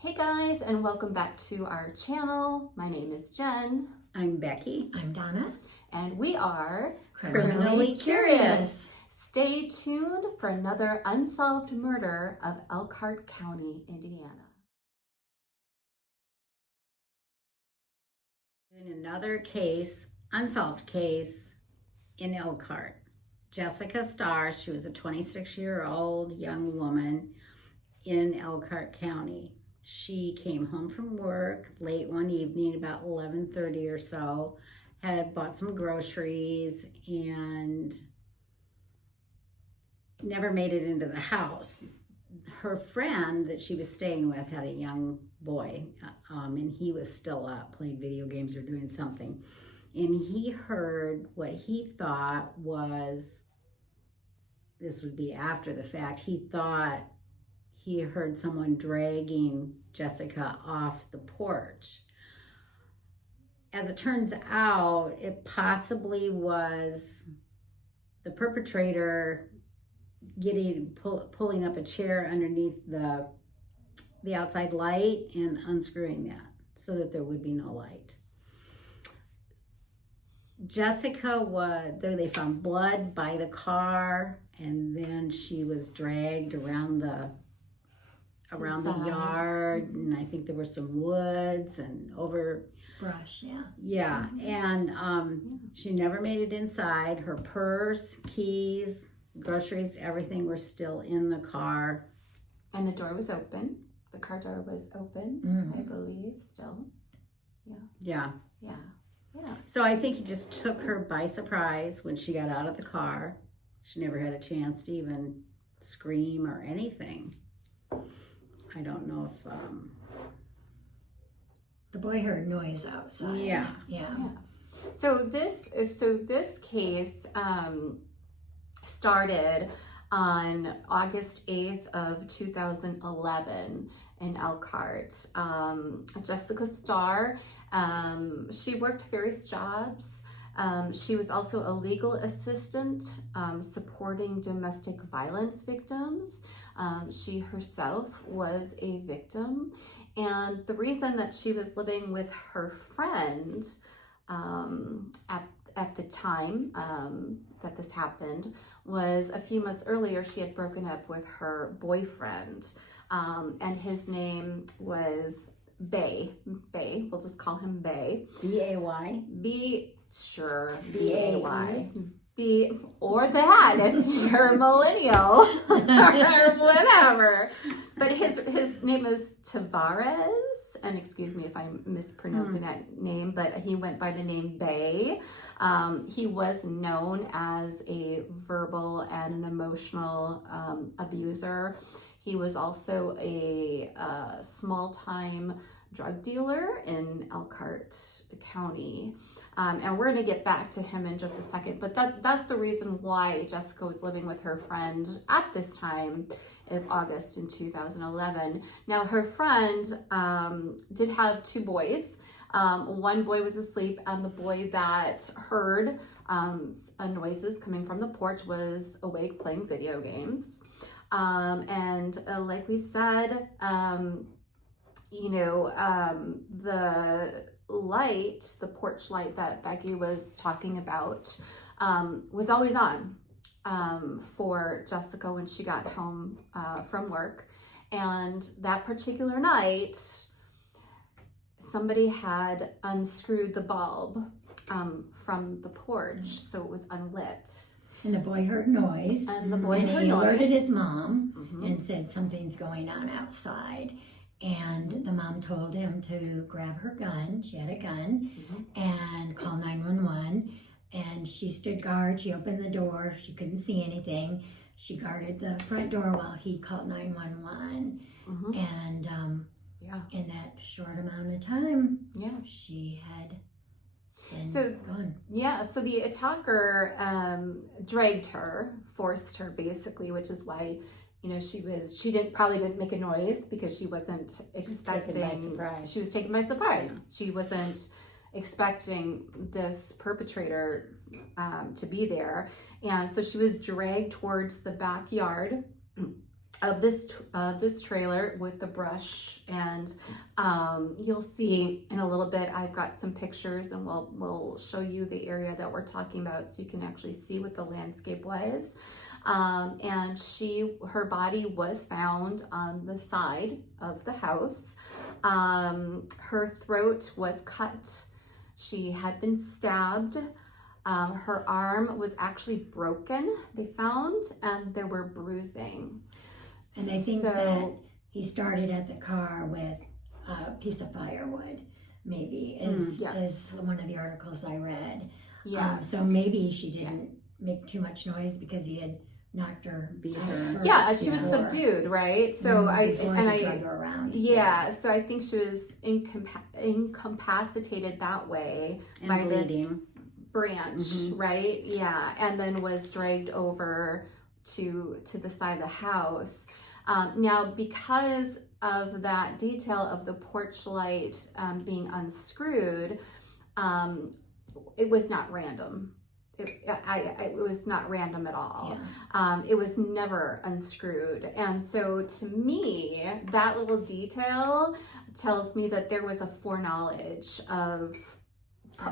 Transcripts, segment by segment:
Hey guys, and welcome back to our channel. My name is Jen. I'm Becky. I'm Donna. And we are Criminally Curious. Stay tuned for another unsolved murder of Elkhart County, Indiana. In another case, unsolved case in Elkhart. Jessica Starr, she was a 26-year-old young woman in Elkhart County. She came home from work late one evening, about 11:30 or so, had bought some groceries and never made it into the house. Her friend that she was staying with had a young boy, and he was still up playing video games or doing something. And he heard what he thought was, this would be after the fact, he thought he heard someone dragging Jessica off the porch. As it turns out, it possibly was the perpetrator pulling up a chair underneath the outside light and unscrewing that so that there would be no light. They found blood by the car, and then she was dragged around the yard, and I think there were some woods and over Brush, yeah. Yeah, and she never made it inside. Her purse, keys, groceries, everything were still in the car. And the door was open. The car door was open, I believe, still. Yeah. Yeah. So I think he just took her by surprise when she got out of the car. She never had a chance to even scream or anything. I don't know if The boy heard noise outside. Yeah. So this case started on August 8th of 2011 in Elkhart. Jessica Starr, she worked various jobs. She was also a legal assistant supporting domestic violence victims. She herself was a victim. And the reason that she was living with her friend at the time that this happened was a few months earlier. She had broken up with her boyfriend, and his name was Bay. We'll just call him Bay. B-A-Y? Sure, B-A-Y. B, or that if you're a millennial or whatever. But his name is Tavares, and excuse me if I'm mispronouncing that name, but he went by the name Bay. He was known as a verbal and an emotional abuser. He was also a small-time drug dealer in Elkhart County. And we're going to get back to him in just a second, but that's the reason why Jessica was living with her friend at this time of August in 2011. Now, her friend did have two boys. One boy was asleep, and the boy that heard noises coming from the porch was awake playing video games. And like we said, the porch light that Becky was talking about was always on for Jessica when she got home from work. And that particular night, somebody had unscrewed the bulb from the porch, so it was unlit. And the boy heard noise. And the boy heard he noise. alerted his mom and said something's going on outside. And the mom told him to grab her gun. She had a gun, and call 911. And she stood guard. She opened the door. She couldn't see anything. She guarded the front door while he called 911. And in that short amount of time, she had been gone. Yeah, so the attacker dragged her, forced her basically, which is why she didn't make a noise because she wasn't expecting. She was taken by surprise. She wasn't expecting this perpetrator to be there, and so she was dragged towards the backyard of this trailer with the brush, and you'll see in a little bit. I've got some pictures, and we'll show you the area that we're talking about, so you can actually see what the landscape was. And her body was found on the side of the house. Her throat was cut. She had been stabbed. Her arm was actually broken, they found, and there were bruising. And I think that he started at the car with a piece of firewood, maybe, is one of the articles I read. Yes. So maybe she didn't make too much noise because he had knocked her, beat her. Yeah, she was subdued, right? So drug her around. Yeah, so I think she was incapacitated that way and by bleeding. this branch, right? Yeah, and then was dragged over to the side of the house. Now, because of that detail of the porch light being unscrewed, it was not random. It was not random at all. Yeah. It was never unscrewed. And so to me, that little detail tells me that there was a foreknowledge of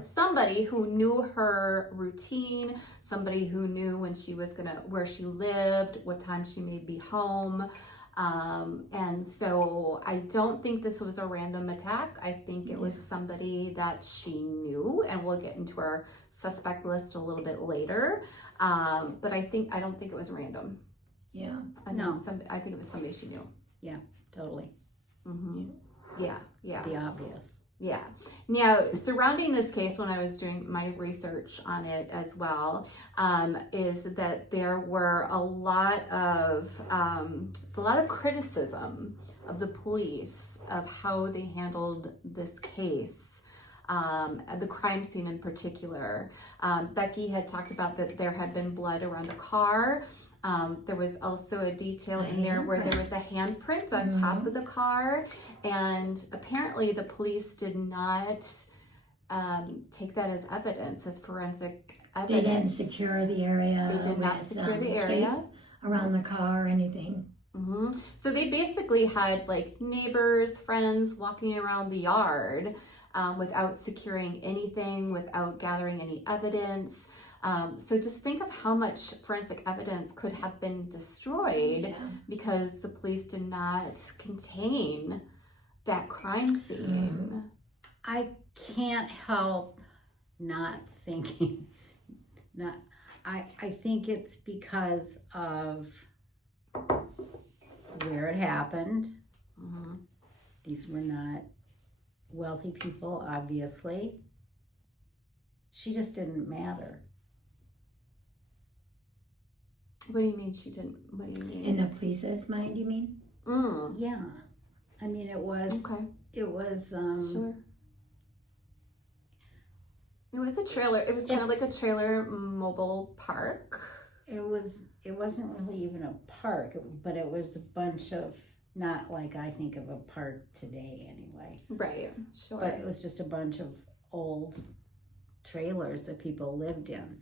somebody who knew her routine, somebody who knew when she was where she lived, what time she may be home. And so I don't think this was a random attack. I think it was somebody that she knew, and we'll get into our suspect list a little bit later. But I don't think it was random. Yeah. I think it was somebody she knew. Yeah, totally. Yeah. The obvious. Yeah. Now, surrounding this case, when I was doing my research on it as well, is that there were a lot of criticism of the police of how they handled this case, the crime scene in particular. Becky had talked about that there had been blood around the car. There was also a detail in there where there was a handprint on top of the car, and apparently the police did not take that as evidence, as forensic evidence. They didn't secure the area. They did not secure the area around the car or anything. So they basically had like neighbors, friends walking around the yard without securing anything, without gathering any evidence. So just think of how much forensic evidence could have been destroyed because the police did not contain that crime scene. I can't help not thinking, I think it's because of where it happened. These were not wealthy people, obviously. She just didn't matter. What do you mean she didn't? What do you mean? In the police's mind, you mean? Yeah. I mean, it was, Okay. it was, Sure. It was a trailer. It was kind of like a trailer mobile park. it wasn't really even a park, but it was a bunch of, not like I think of a park today anyway. Right. Sure. But it was just a bunch of old trailers that people lived in.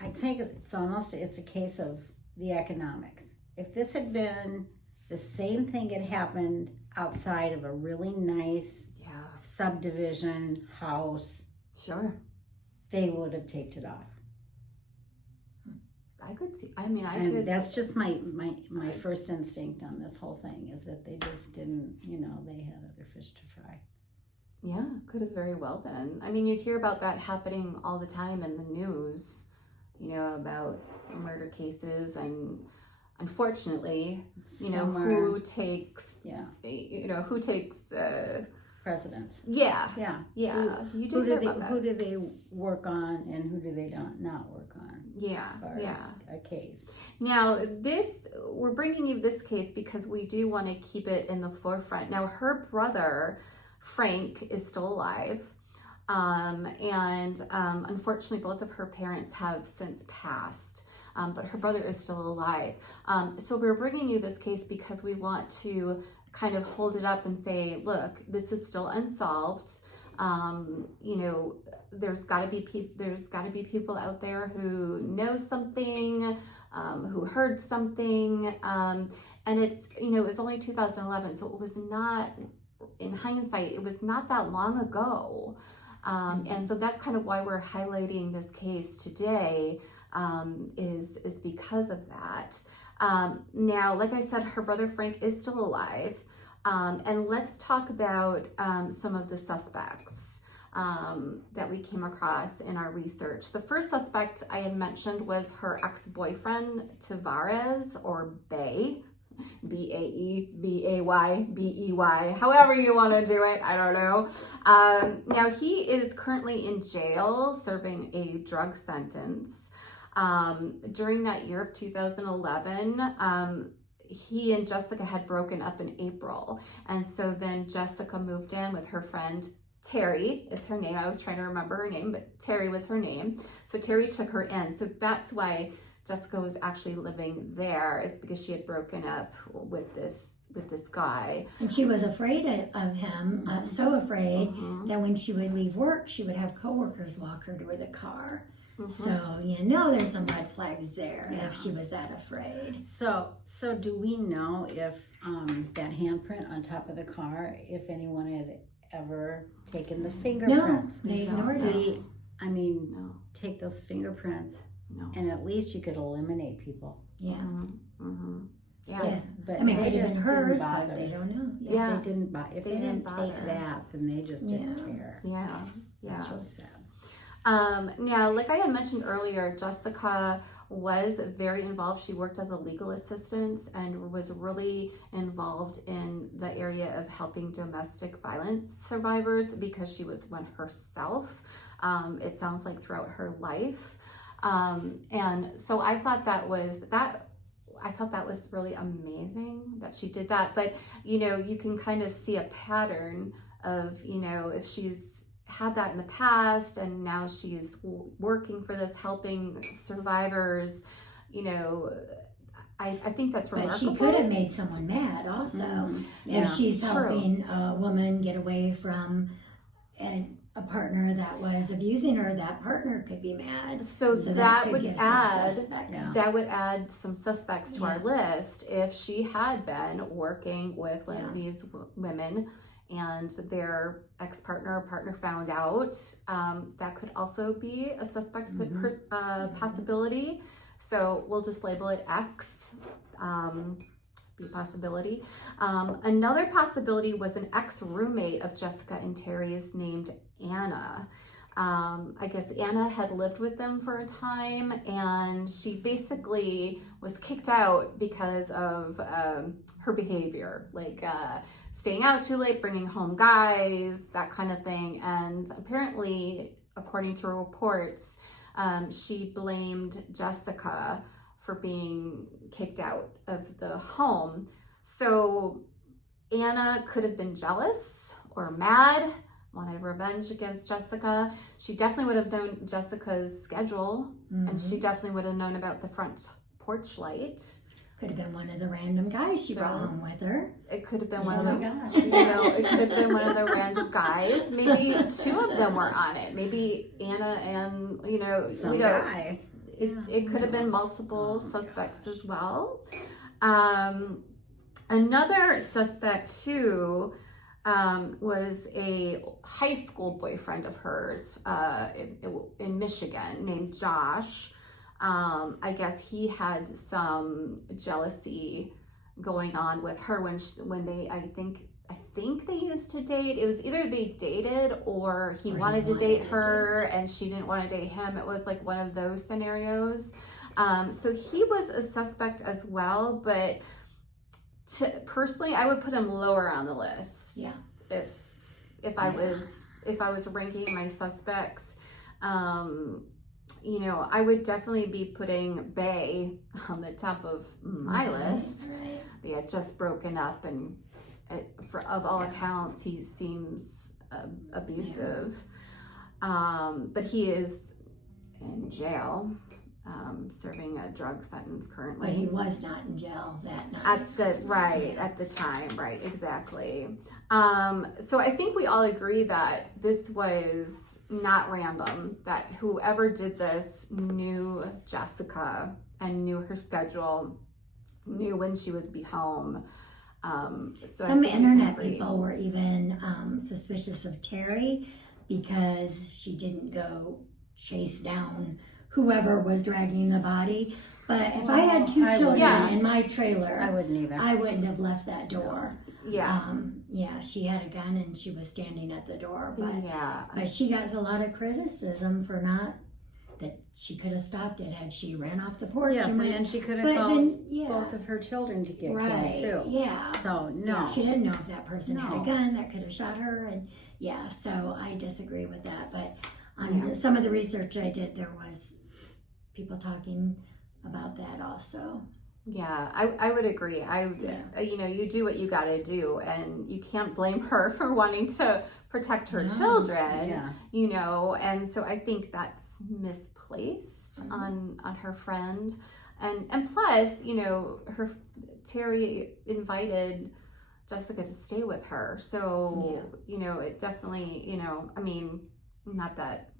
I think it's a case of the economics. If this had been the same thing had happened outside of a really nice subdivision house, sure, they would have taped it off. I could see. I mean, That's just my first instinct on this whole thing is that they just didn't, they had other fish to fry. Yeah, could have very well been. I mean, you hear about that happening all the time in the news, about murder cases, and unfortunately, who takes precedence. Yeah. You do hear about that. Who do they work on and who do they not work on? Yeah. As far as a case. Now, we're bringing you this case because we do want to keep it in the forefront. Now, her brother, Frank, is still alive. And unfortunately, both of her parents have since passed. But her brother is still alive. So we're bringing you this case because we want to kind of hold it up and say, look, this is still unsolved. You know, there's got to be people out there who know something, who heard something, and it's, you know, it was only 2011, so it was not, in hindsight, it was not that long ago. And so that's kind of why we're highlighting this case today, is because of that. Now, like I said, her brother Frank is still alive. And let's talk about some of the suspects that we came across in our research. The first suspect I had mentioned was her ex-boyfriend, Tavares, or Bay. Baey, Bey, however you want to do it, I don't know. Now, he is currently in jail serving a drug sentence. During that year of 2011, he and Jessica had broken up in April. And so then Jessica moved in with her friend Terry, is her name. I was trying to remember her name, but Terry was her name. So Terry took her in. So that's why Jessica was actually living there, is because she had broken up with this guy. And she was afraid of him, so afraid that when she would leave work, she would have coworkers walk her to the car. So, you know, there's some red flags there if she was that afraid. So do we know if that handprint on top of the car, if anyone had ever taken the fingerprints? No, they ignored it. I mean, take those fingerprints, and at least you could eliminate people. Yeah. Yeah. But I mean, they it just didn't hers, didn't but bother. they don't know. Yeah. If they didn't bother. take that, then they just didn't care. Yeah. That's really sad. Now, like I had mentioned earlier, Jessica was very involved. She worked as a legal assistant and was really involved in the area of helping domestic violence survivors, because she was one herself. It sounds like throughout her life. And so I thought that was really amazing that she did that. But, you know, you can kind of see a pattern of, you know, if she's had that in the past and now she's working for this, helping survivors, you know, I think that's remarkable. But she could have made someone mad also. If she's helping a woman get away from a partner that was abusing her, that partner could be mad. So that would add some suspects to our Yeah. list. If she had been working with one of these women and their ex-partner or partner found out, that could also be a suspect possibility. So we'll just label it X, be a possibility. Another possibility was an ex-roommate of Jessica and Terry's named Anna. I guess Anna had lived with them for a time, and she basically was kicked out because of her behavior, like staying out too late, bringing home guys, that kind of thing. And apparently, according to reports, she blamed Jessica for being kicked out of the home. So Anna could have been jealous or mad, wanted revenge against Jessica. She definitely would have known Jessica's schedule, and she definitely would have known about the front porch light. Could have been one of the random guys she brought home with her. It could have been one of the, it could have been one of the random guys. Maybe two of them were on it. Maybe Anna and, Some guy. It could have been multiple suspects as well. Another suspect too was a high school boyfriend of hers in Michigan named Josh. I guess he had some jealousy going on with her when they I think they used to date. It was either they dated or he wanted to date her and she didn't want to date him. It was like one of those scenarios. So he was a suspect as well, but personally, I would put him lower on the list. Yeah. If I was ranking my suspects, I would definitely be putting Bay on the top of my list. Right. They had just broken up, and of all accounts, he seems abusive. But he is in jail. serving a drug sentence currently. But he was not in jail that night. At the time, right, exactly. So I think we all agree that this was not random, that whoever did this knew Jessica and knew her schedule, knew when she would be home. So Some internet people were even suspicious of Terry because she didn't go chase down whoever was dragging the body. But if I had two children in my trailer, I wouldn't either. I wouldn't have left that door. Yeah. Yeah, she had a gun and she was standing at the door. But, yeah. but she got a lot of criticism for not, that she could have stopped it had she ran off the porch. Yes, and then she could have caused both of her children to get killed too. Yeah. So no. Yeah, she didn't know if that person had a gun that could have shot her, and yeah, so I disagree with that. But on some of the research I did, there was people talking about that also. Yeah, I would agree. You know, you do what you got to do, and you can't blame her for wanting to protect her children. Yeah. You know, and so I think that's misplaced on her friend, and plus, you know, Terry invited Jessica to stay with her, so you know, it definitely, you know, I mean, not that,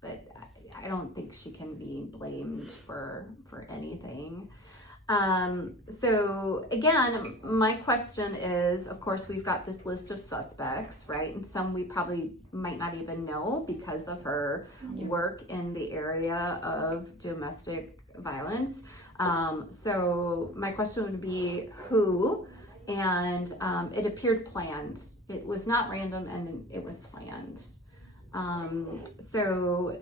but I don't think she can be blamed for anything. So again, my question is, of course, we've got this list of suspects, right? And some we probably might not even know because of her work in the area of domestic violence. So my question would be who, and it appeared planned. It was not random, and it was planned. So,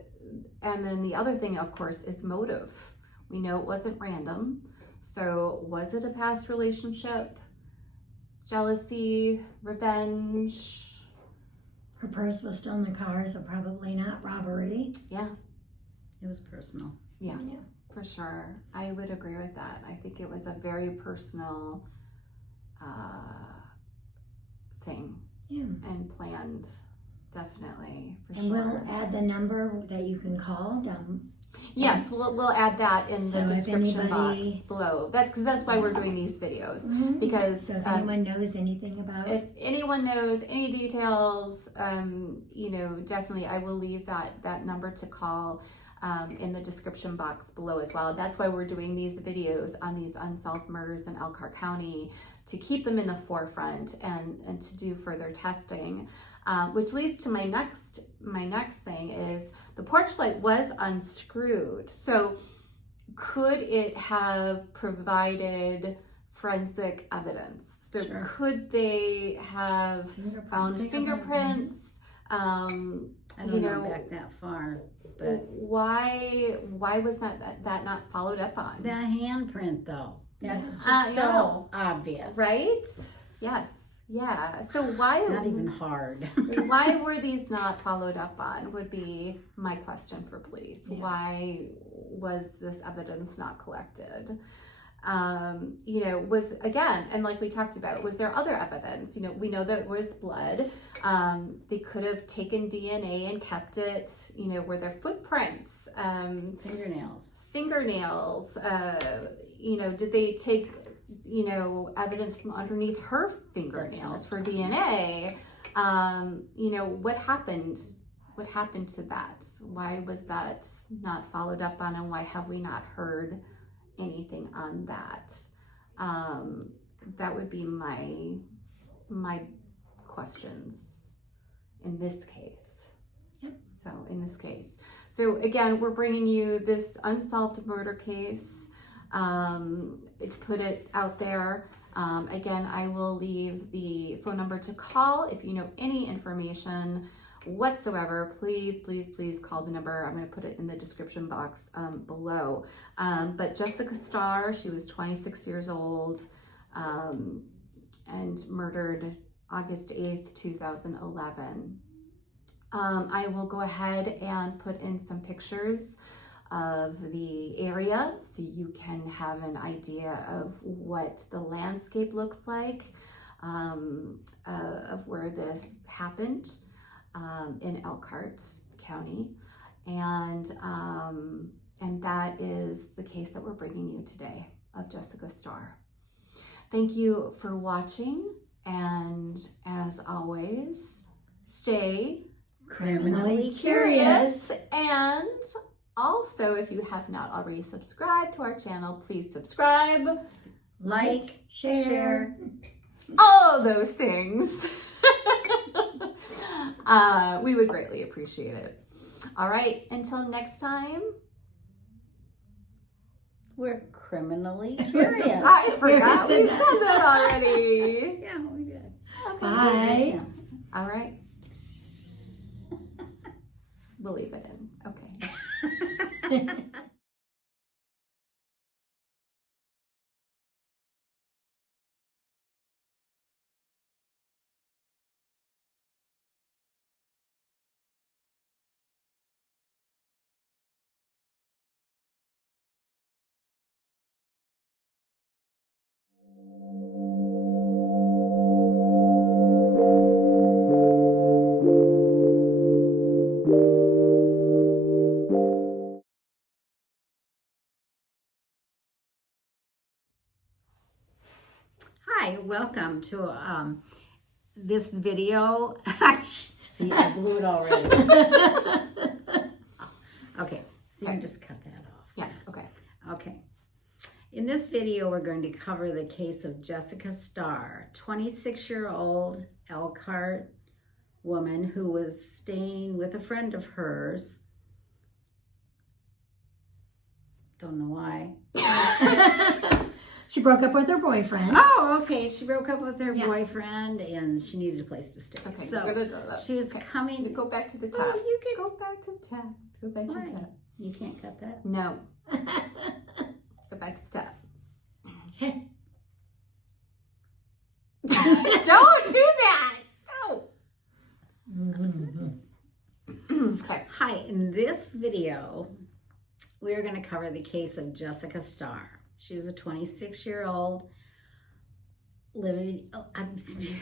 and then the other thing, of course, is motive. We know it wasn't random. So was it a past relationship, jealousy, revenge? Her purse was still in the car, so probably not robbery. Yeah. It was personal. Yeah, for sure. I would agree with that. I think it was a very personal thing and planned, definitely, for and sure. we'll add the number that you can call down. Yes, we'll add that in the description box below. That's because that's why we're doing these videos. Because so if anyone knows anything about if anyone knows any details, you know, definitely I will leave that number to call in the description box below as well. That's why we're doing these videos on these unsolved murders in Elkhart County, to keep them in the forefront and to do further testing. Which leads to my next thing is the porch light was unscrewed. So could it have provided forensic evidence? So could they have found fingerprints? I don't know back that far, but why was that not followed up on? The handprint though, that's just so obvious, right? Yes. Yeah, so why? Not even hard. Why were these not followed up on would be my question for police. Yeah. Why was this evidence not collected? You know, was, again, and like we talked about, was there other evidence? You know, we know that it was blood. They could have taken DNA and kept it. You know, were there footprints? Fingernails. You know, did they take, you know, evidence from underneath her fingernails for DNA? You know, what happened? What happened to that? Why was that not followed up on, and why have we not heard anything on that? That would be my questions in this case. Yep. So in this case, so again, we're bringing you this unsolved murder case. To put it out there. Again, I will leave the phone number to call if you know any information whatsoever. Please call the number. I'm going to put it in the description box below. But Jessica Starr, she was 26 years old and murdered August 8th, 2011. I will go ahead and put in some pictures of the area so you can have an idea of what the landscape looks like of where this happened in Elkhart County. And And that is the case that we're bringing you today of Jessica Starr. Thank you for watching. And as always, stay Criminally curious. And also, if you have not already subscribed to our channel, please subscribe, Like, share. all those things. We would greatly appreciate it. All right, until next time. We're criminally curious. I forgot we said said that. that already. Yeah, we did. Bye. All right. We'll leave it in. Okay. Hi, welcome to this video. See, I blew it already. Okay, so you can just cut that off. Yes, okay. Okay. In this video, we're going to cover the case of Jessica Starr, 26-year-old Elkhart woman who was staying with a friend of hers. Don't know why. She broke up with her boyfriend. Oh, okay. She broke up with her Yeah. boyfriend and she needed a place to stay. Okay, So we're gonna go that. she was Okay. coming. Go back to the Oh, top. you can. Go back to the top. Go back to Why? the top. You can't cut that. No. Go back to the top. Don't do that. Don't. Okay. Hi. In this video, we're going to cover the case of Jessica Starr. She was a 26-year-old living. Oh, see,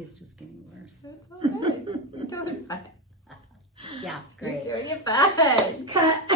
it's just getting worse. It's okay. You're doing fine. Yeah, You're great. doing it fine. Cut.